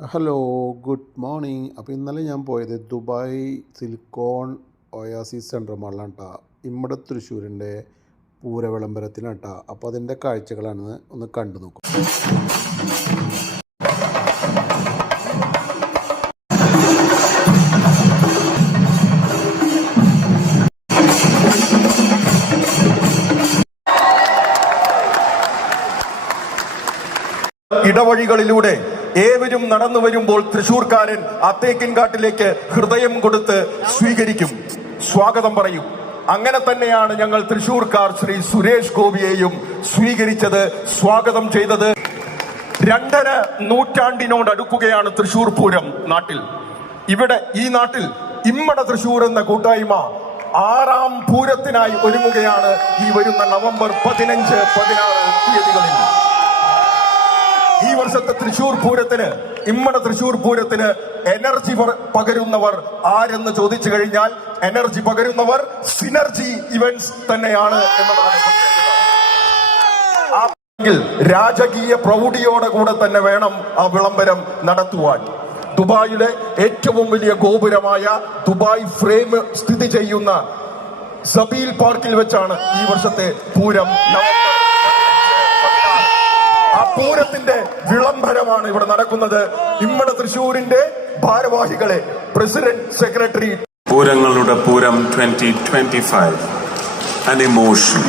Hello, good morning. അപ്പോൾ ഇന്നലെ ഞാൻ പോയത് ദുബായ് സിലിക്കോൺ ഒയാസിസ് സെൻട്രൽ മാളിലാണ് കേട്ടോ. ഇവിടെ തൃശ്ശൂരിൻ്റെ പൂര വിളംബരത്തിനാണ് കേട്ടോ. അപ്പോൾ അതിൻ്റെ കാഴ്ചകളാണ് ഒന്ന് കണ്ടു നോക്കും. ഇടവഴികളിലൂടെ ഏവരും നടന്നു വരുമ്പോൾ തൃശൂർക്കാരൻ അത്തേക്കിൻകാട്ടിലേക്ക് ഹൃദയം കൊടുത്ത് സ്വീകരിക്കും, സ്വാഗതം പറയും. അങ്ങനെ തന്നെയാണ് ഞങ്ങൾ തൃശൂർക്കാർ ശ്രീ സുരേഷ് ഗോപിയെയും സ്വീകരിച്ചത്, സ്വാഗതം ചെയ്തത്. 2.5 നൂറ്റാണ്ടിനോടടുക്കുകയാണ് തൃശൂർ പൂരം നാട്ടിൽ. ഇവിടെ ഈ നാട്ടിൽ ഇമ്മട തൃശൂർ എന്ന കൂട്ടായ്മ 6ാം പൂരത്തിനായി ഒരുങ്ങുകയാണ് ഈ വരുന്ന നവംബർ 15, 16 തീയതികളിൽ. ഈ വർഷത്തെ തൃശൂർ പൂരത്തിന്, ഇമ്മട തൃശൂർ പൂരത്തിന് എനർജി പകരുന്നവർ ആരെന്ന് ചോദിച്ചു കഴിഞ്ഞാൽ എനർജി പകരുന്നവർ സിനർജി ഇവന്റ്സ് തന്നെയാണ് എന്നതാണ്. രാജകീയ പ്രൗഢിയോടെ കൂടെ തന്നെ വേണം ആ വിളംബരം നടത്തുവാൻ. ദുബായിലെ ഏറ്റവും വലിയ ഗോപുരമായ ദുബായ് ഫ്രെയിം സ്ഥിതി ചെയ്യുന്ന സബീൽ പാർക്കിൽ വെച്ചാണ് ഈ വർഷത്തെ പൂരം. ആ പൂരത്തിന്റെ വിളംബരമാണ് ഇവിടെ നടക്കുന്നത്. ഇമ്മട തൃശൂരിന്റെ ഭാരവാഹികളെ, പ്രസിഡന്റ്, സെക്രട്ടറി. പൂരങ്ങളുടെ പൂരം 2025 an emotion.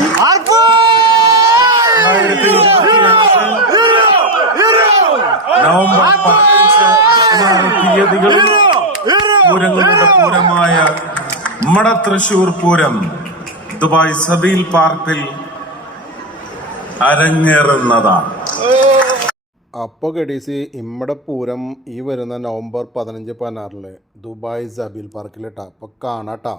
നവംബർ 15 തീയതികളിൽ പൂരങ്ങളുടെ പൂരമായ ഇമ്മട തൃശൂർ പൂരം ദുബായ് സബീൽ പാർക്കിൽ അരങ്ങേറുന്നതാണ്. അപ്പോൾ ഗഡീസ്, ഇമ്മടെ പൂരം ഈ വരുന്ന നവംബർ 15, 16 ദുബായ് സബീൽ പാർക്കിലിട്ടാ. അപ്പോൾ കാണാട്ടാ.